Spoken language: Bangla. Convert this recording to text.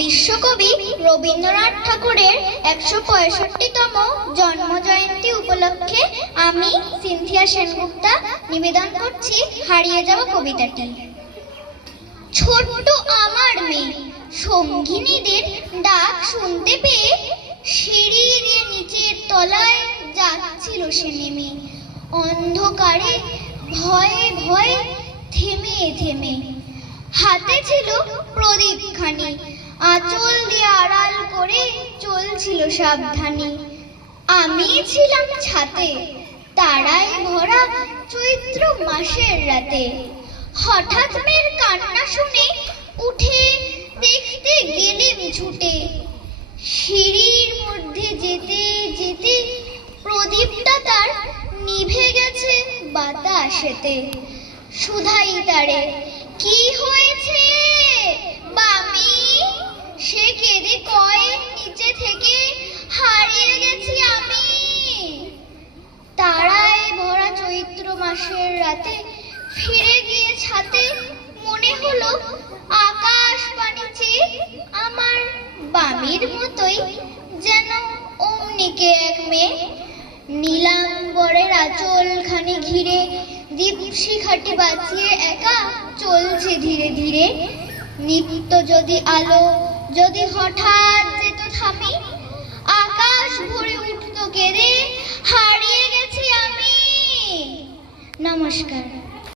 বিশ্বকবি রবীন্দ্রনাথ ঠাকুরের ১৬৫তম জন্মজয়ন্তী উপলক্ষে আমি সিনথিয়া সেনগুপ্তা নিবেদন করছি হারিয়ে যাওয়া কবিতাটি। ছোট্ট আমার মেয়ে সঙ্গিনীদের ডাক শুনতে পেয়ে সিঁড়ি দিয়ে নিচের তলায় যাচ্ছিল সে নেমে, অন্ধকারে ভয়ে ভয়ে থেমে থেমে। হাতে ছিল প্রদীপখানি, আঁচল দিয়ে আড়াল করে চলছিল সাবধানে। আমি ছিলাম ছাতে, তারায় ভরা চৈত্র মাসের রাতে। হঠাৎ মেয়ের কান্না শুনে উঠে দেখতে গেলেম ছুটে। সিঁড়ির মধ্যে যেতে যেতে প্রদীপটা তার নিভে গেছে বাতাসেতে। শুধাই তারে, কি হয়েছে বামি? সে কেঁদে কয়, নিচে থেকে হারিয়ে গেছি আমি। তারায় ভরা চৈত্র মাসের রাতে ফিরে গিয়ে ছাতে মনে হলো আকাশ পানে চেয়ে আমার বামির মতোই যেন অমনিকে এক মেয়ে। নীলাম্বরের আঁচলখানি ঘিরে দীপশিখাটি বাঁচিয়ে একা চলছে ধীরে ধীরে। নিত্য যদি আলো যদি হঠাৎ যেত থামি, আকাশ ভরে উঠতো কেঁদে হারিয়ে গেছি আমি। নমস্কার।